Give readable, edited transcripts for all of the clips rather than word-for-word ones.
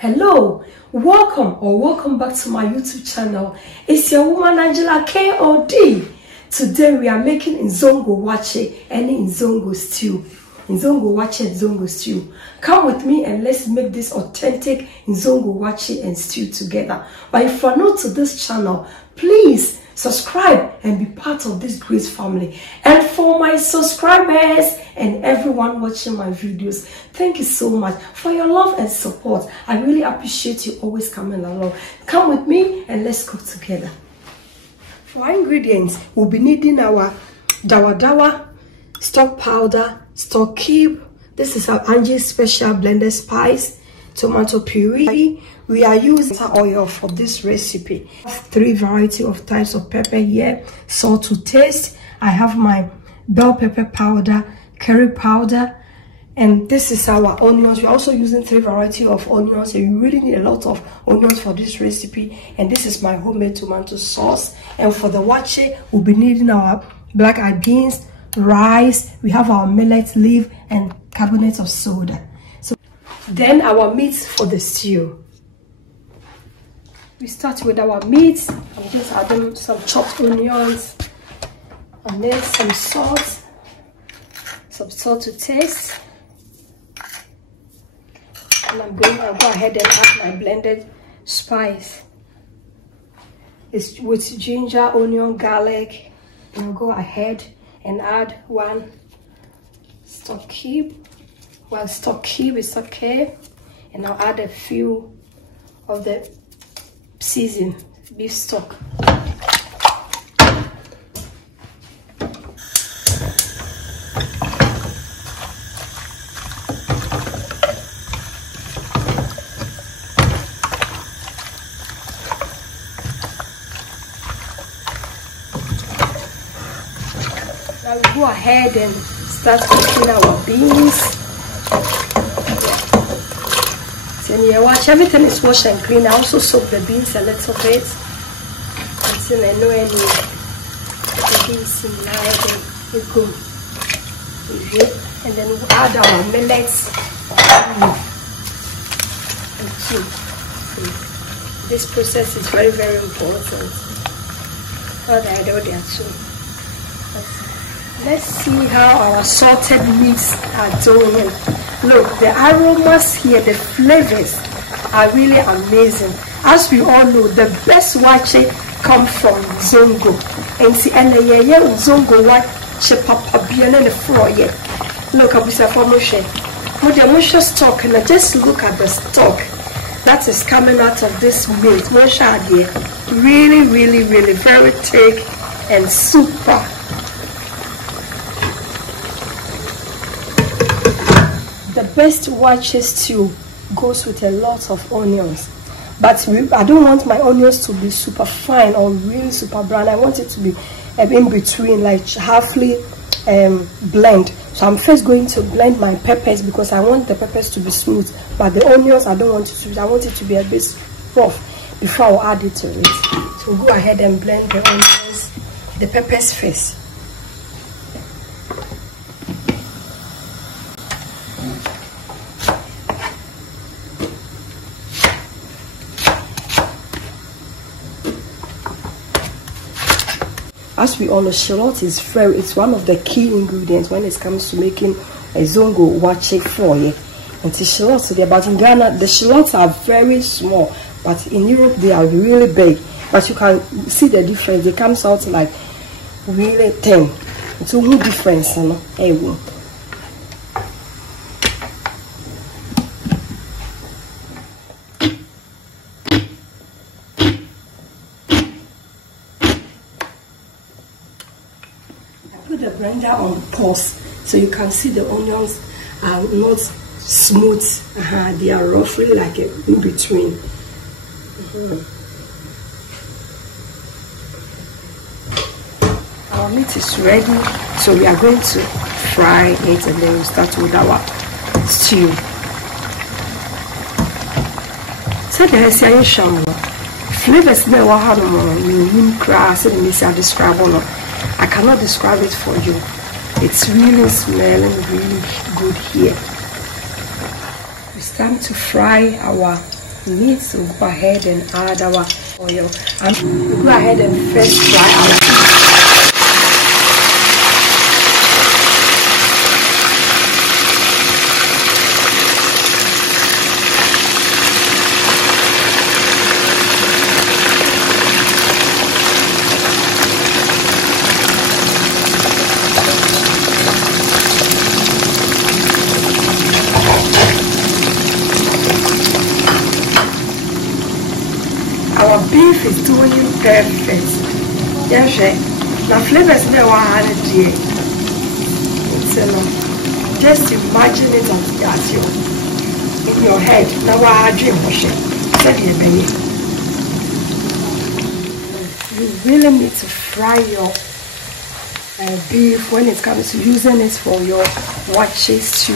Hello, welcome back to my YouTube channel. It's your woman Angela KOD. Today we are making Zongo Waakye and Zongo stew. Zongo Waakye and Zongo stew. Come with me and let's make this authentic Zongo Waakye and stew together. But if you are new to this channel, please subscribe and be part of this great family. And for my subscribers and everyone watching my videos, thank you so much for your love and support. I really appreciate you always coming along. Come with me and let's cook together. For our ingredients, we'll be needing our dawa, stock powder, stock cube. This is our Angie's special blended spice, tomato puree. We are using oil for this recipe. 3 varieties of types of pepper here. Salt to taste. I have my bell pepper powder, curry powder, and this is our onions. We're also using 3 varieties of onions. So you really need a lot of onions for this recipe. And this is my homemade tomato sauce. And for the waakye, we'll be needing our black-eyed beans, rice. We have our millet leaf and carbonate of soda. So then our meats for the stew. We start with our meats. I'm just adding some chopped onions and then some salt to taste. And I'll go ahead and add my blended spice. It's with ginger, onion, garlic. And I'll go ahead and add 1 stock cube. 1 stock cube is okay. And I'll add a few of the seasoned beef stock. Now we go ahead and start cooking our beans. And you watch, everything is washed and clean. I also soak the beans a little bit until I know any beans in line. We go and then we add our millets. This process is very, very important. I know there too. Let's see how our salted meats are doing. Look, the aromas here, the flavors are really amazing. As we all know, the best waakye come from Zongo. And see, and the Zongo Waakye papa biane the floor here. Look, I was a promotion. With the musha stock, and just look at the stock that is coming out of this meat. Musha here, really, really, really very thick and super. The best waakye stew goes with a lot of onions, but I don't want my onions to be super fine or really super brown. I want it to be in between, like halfly blend. So I'm first going to blend my peppers because I want the peppers to be smooth, but the onions I don't want it to be. I want it to be a bit rough before I'll add it to it. So go ahead and blend the onions, the peppers first. As we all know, shallot is it's one of the key ingredients when it comes to making a Zongo Waakye for you. And the shallots there, but in Ghana the shallots are very small, but in Europe they are really big. But you can see the difference. They comes out like really thin. It's a whole difference, you know. Put the blender on pause so you can see the onions are not smooth. They are roughly like in between. Our meat is ready, so we are going to fry it and then we start with our stew. So there is a flavors there were hard on grass and describe. I cannot describe it for you. It's really smelling really good here. It's time to fry our need to go ahead and add our oil. And go ahead and first fry our beef. Our beef is doing perfect. Yes, now flavors never had it yet. Just imagine it at in your head. Now I dream you really need to fry your beef when it comes to using it for your waakye stew.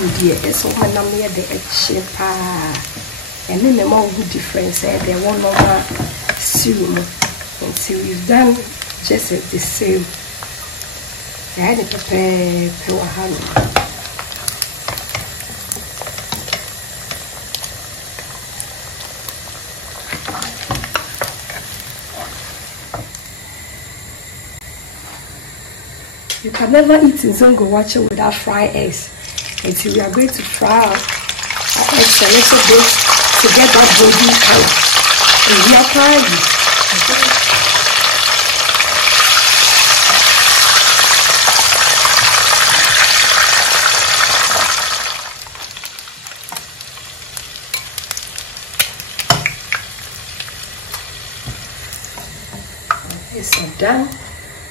It's all my name the cheaper. And then the more good difference, they want normal stew. And see, we've done just the same. I had to prepare hand. You can never eat in Zongo Waakye without fried eggs. And so we are going to fry our eggs a little bit to get that golden color. And we are trying. Okay, so done.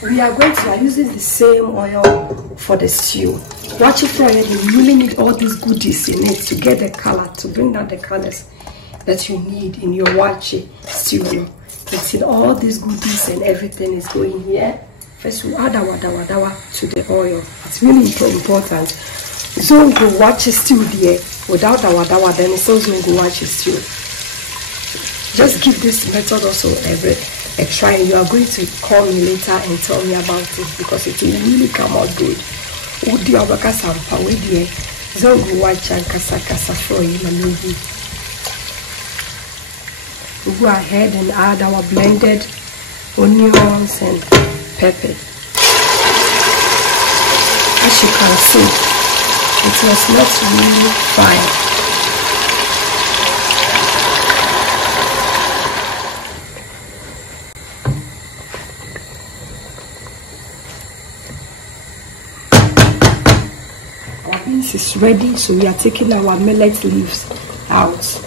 We are going to use the same oil for the stew. Waakye fry, you really need all these goodies in it to get the color, to bring out the colors that you need in your waakye stew. It's in all these goodies and everything is going here. First, we add our dawa to the oil. It's really important. Zongo Waakye stew there. Without our dawa, then it's also Zongo Waakye stew. Just give this method also a try. You are going to call me later and tell me about it because it will really come out good. Udi abaka sampa wedi Zongo Waakye and kasa for you maybe. We go ahead and add our blended onions and pepper. As you can see, it was not really fine. This is ready, so we are taking our millet leaves out.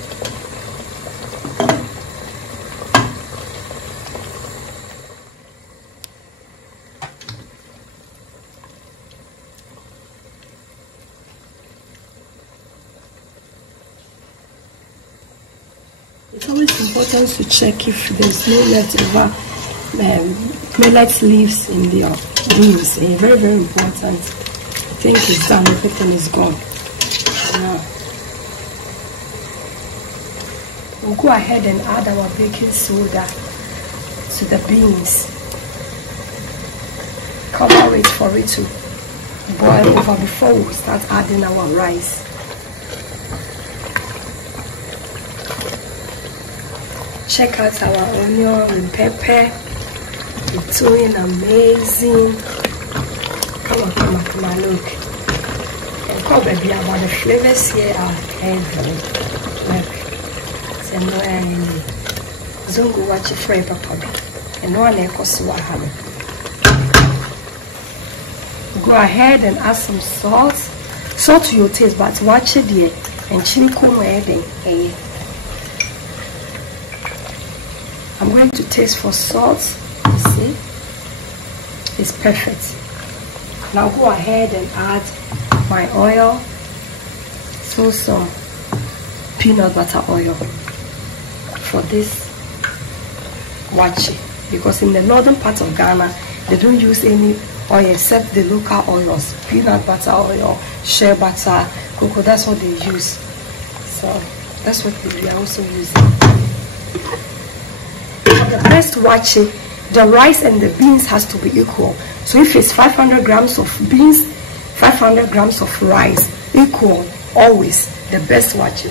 It's always important to check if there's no leftover millet leaves in the beans. Very, very important. I think it's done, everything is gone. Now, we'll go ahead and add our baking soda to the beans. Cover it for it to boil over before we start adding our rice. Check out our onion and pepper. It's doing amazing. Come on, look. And come baby, about the flavors here are heavy. Like, it's no Zongo Waakye fry papa. And no one else will have it. Go ahead and add some salt. Salt to your taste, but watch it there. And chili come I'm going to taste for salt. You see? It's perfect. Now go ahead and add my oil. So some peanut butter oil for this waakye. Because in the northern part of Ghana, they don't use any oil except the local oils. Peanut butter oil, shea butter, cocoa, that's what they use. So that's what we are also using. The best waakye, the rice and the beans has to be equal. So if it's 500 grams of beans, 500 grams of rice, equal, always the best waakye.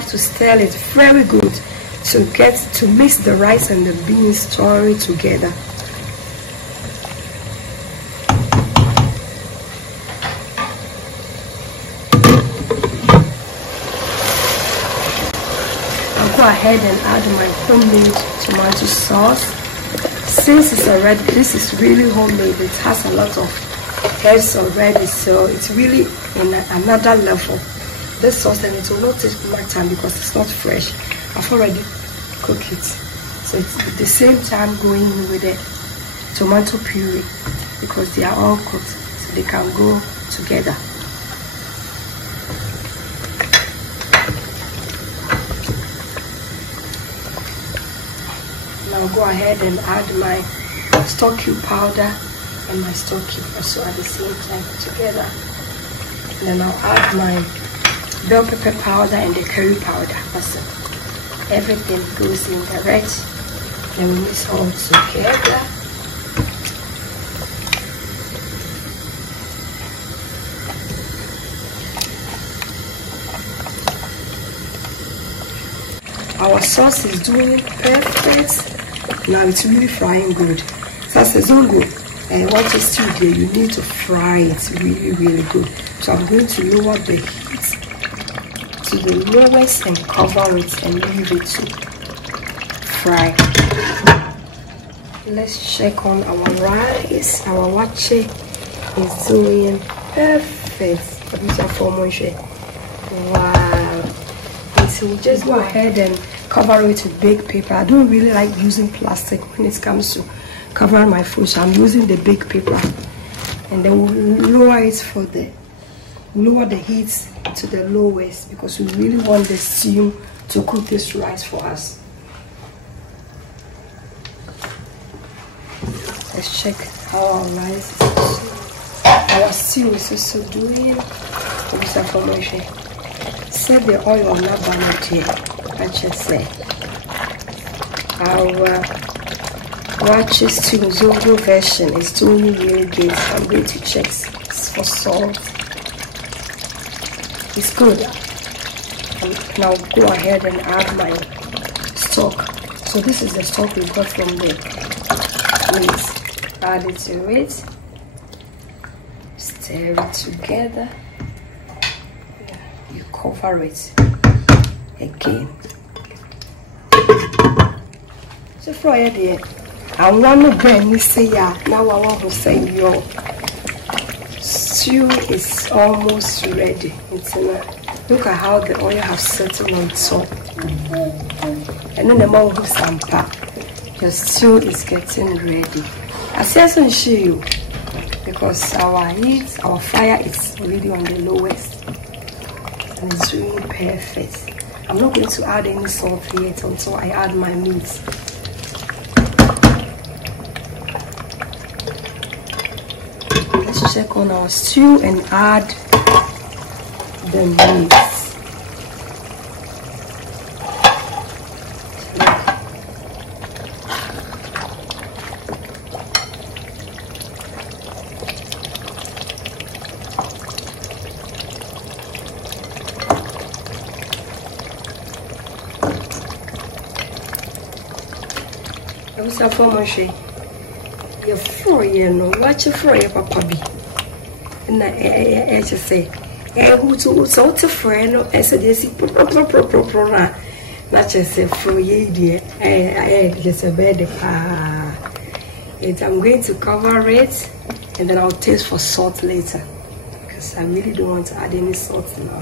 have to stir it very good to mix the rice and the beans thoroughly together. I'll go ahead and add my homemade tomato sauce. Since it's already, this is really homemade, it has a lot of herbs already, so it's really in another level. This sauce, then it will not take much time because it's not fresh. I've already cooked it, so it's at the same time going in with the tomato puree because they are all cooked, so they can go together. Now go ahead and add my stock cube powder and my stock cube also at the same time together. And then I'll add my bell pepper powder and the curry powder also. Everything goes in direct, then we mix all together. Our sauce is doing perfect. Now it's really frying good. So as a Zongo Waakye stew there, you need to fry it really good. So I'm going to lower the heat to the lowest and cover it and leave it to fry. Let's check on our rice. Our waakye is doing perfect. Wow. So we'll just go ahead and cover it with baked paper. I don't really like using plastic when it comes to covering my food, so I'm using the baked paper. And then we'll lower the heat to the lowest because we really want the stew to cook this rice for us. Let's check how our rice is. Our stew is also doing. Set the oil on that banana here. I just say our Waakye stew Zongo version is doing really good. I'm going to check for salt. It's good. And I'll go ahead and add my stock. So this is the stock we got from the meat. Add it to it. Stir it together. You cover it again. So for you, I want to bring this here. Now I want to say your stew is almost ready. Look at how the oil has settled on top. And then the more who sampa, your stew is getting ready. I say so show you because our fire is already on the lowest. And it's really perfect. I'm not going to add any salt yet until I add my meat. Let's check on our stew and add the meat. I was for my shame. You're 4 years no watch it for your papa be. And I just say, who to so to friend I said yes, not just say 4 years dear. I just a bed. I'm going to cover it and then I'll taste for salt later because I really don't want to add any salt now.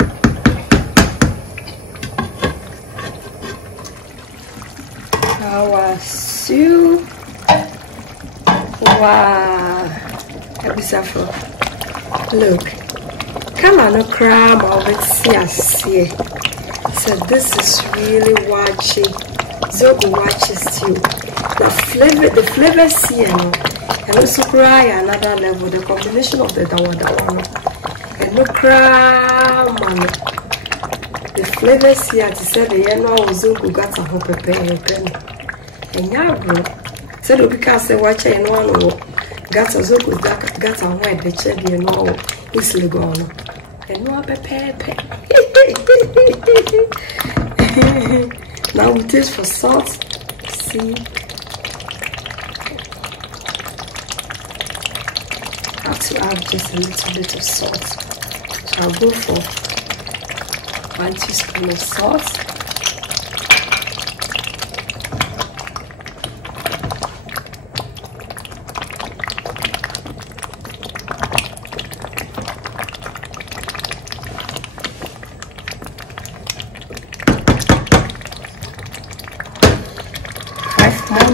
Our stew. Wow. Look. Come on, no crab of it. See. So this is really Waakye. Zongo Waakye stew. The flavors here, and also cry another level. The combination of the dawa and no crab, man. The flavors here, to say the yellow Zongo got a hope pen. And yabro said because Waakye and one got a Zongo got a white the cherry and all is gone. And no pepe. Now we taste for salt. See, I have to add just a little bit of salt. So I'll go for 1 teaspoon of salt.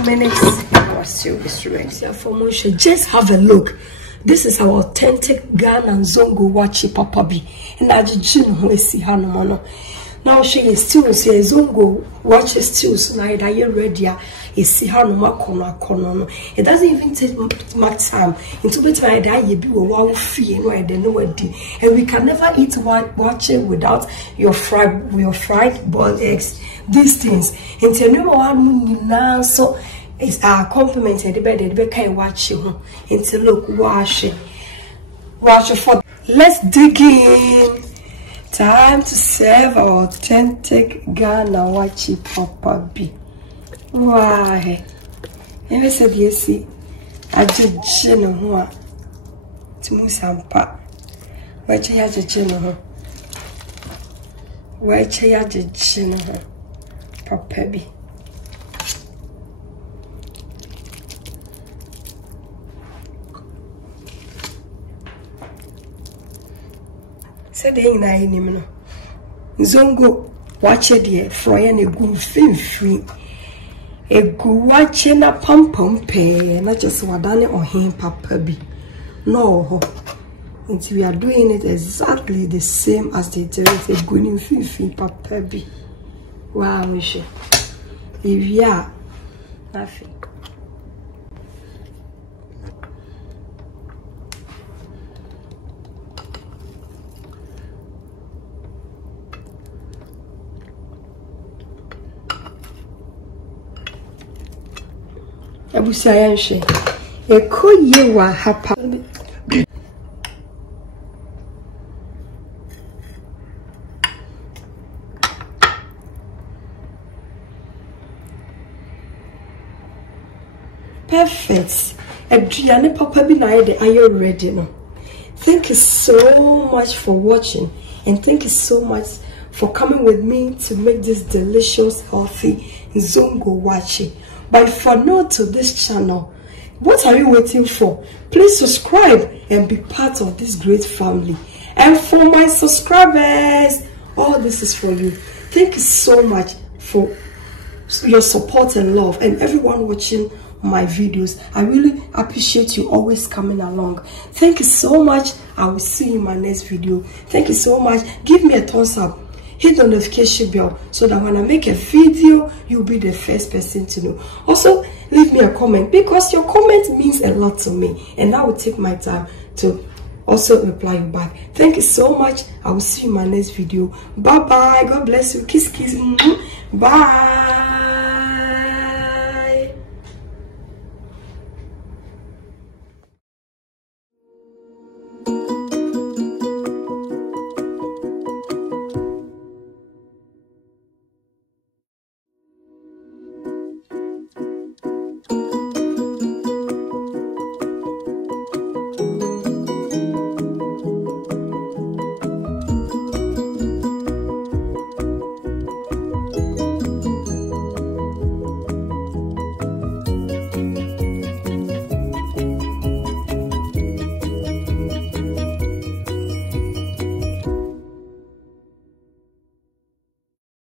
Minutes, our stew is ready. Just have a look. This is our authentic Ghana Zongo Waakye Papa B. And I just know we see how no. Now she is still say Zongo Waakye stew. So now that you're ready, is see how no. It doesn't even take much time. Into better that you be wow free and why they know what do. And we can never eat waakye without your fried boiled eggs. These things. Until no one now so. It's our compliment and the bed the can watch you until look wash it for. Let's dig in. Time to serve our authentic Ghana Waakye Papa B. Why? Never said yes. I just know to Musampa. Where she has a general. Where she has a general. Papa B. Said na him no Zongo Waakye de froya na gu finfin egu waakye na pampam pe na just wadane ohin papa bi no ho. And we are doing it exactly the same as they did it egu ni finfin papa bi. Wow, Michelle. If ya nothing. Abusayanshe ekoye wa hapa perfect. Adriane papa bi na de are you ready no? Thank you so much for watching and thank you so much for coming with me to make this delicious healthy Zongo Waakye. But if you're new to this channel, what are you waiting for? Please subscribe and be part of this great family. And for my subscribers, all this is for you. Thank you so much for your support and love, and everyone watching my videos. I really appreciate you always coming along. Thank you so much. I will see you in my next video. Thank you so much. Give me a thumbs up. Hit the notification bell so that when I make a video, you'll be the first person to know. Also, leave me a comment because your comment means a lot to me, and I will take my time to also reply you back. Thank you so much. I will see you in my next video. Bye bye. God bless you. Kiss kiss. Bye.